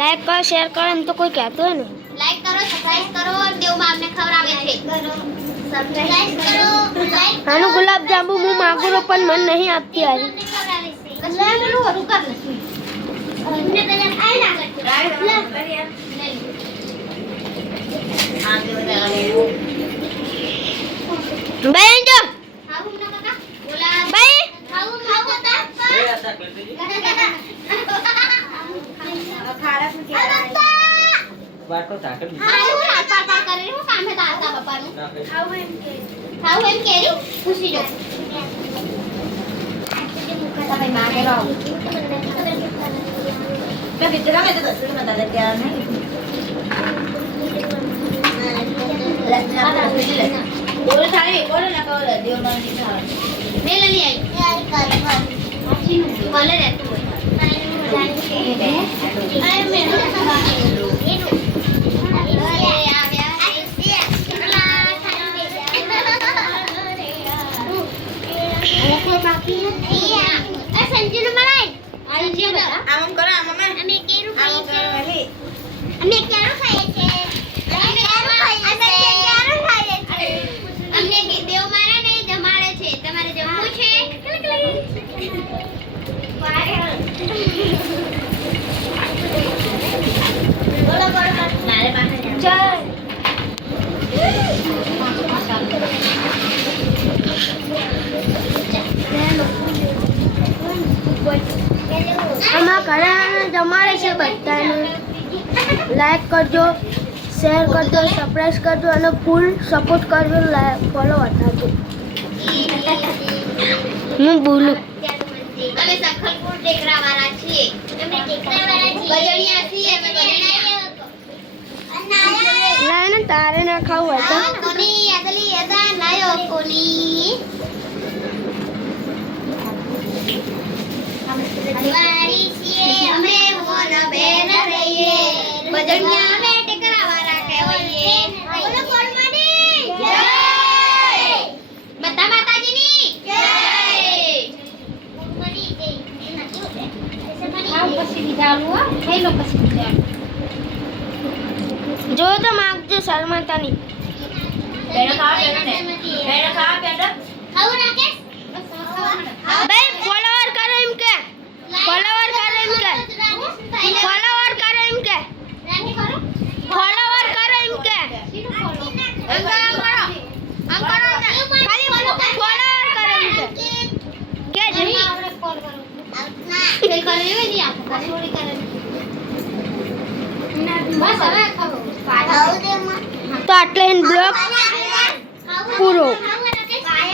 Like કરો share કરો એમ તો કોઈ કહેતું હોય ને લાઈક કરો સબસ્ક્રાઇબ કરો દેવમાં અમને ખવડાવે છે સબસ્ક્રાઇબ કરો લાઈક આનું ગુલાબ જાંબુ હું માંગુ છું પણ મને નહીં આપતી યાર બેન જો ભાઈ વાટો તાકર ખુશી જો આમાં ઘણા જમાડે છે બધાને લાઈક કરજો શેર કરજો સબસ્ક્રાઇબ કરજો અને ફૂલ સપોર્ટ કરજો ફોલો વધારજો હું બોલું અમે સખલપુર ટેકરાવાળા છીએ બજણિયા છીએ અમે લાય ને તારે ના ખાવું હતા કોની અદલી એદા નાયો કોની વારી છીએ અમે મોન બેન રહીએ બજણિયા અમે ટેકરાવાળા કહેવાઈએ બોલો કોણ માની જય બધા માતાજીની જય મની એ નથી હોતે પછી વિચારવું ખાઈ લો પછી વિચાર જો તો માંગજો શરમાતાની ખાવું રાકેશ ભાઈ ફોલોવર કરો એમ કે ફોલોવર કરો એમ કે ફોલોવર કરો એમ કે ફોલોવર કરો એમ કે ખાલી ફોલોવર કરો એમ કે જમી તો આટલે બ્લોગ પૂરો.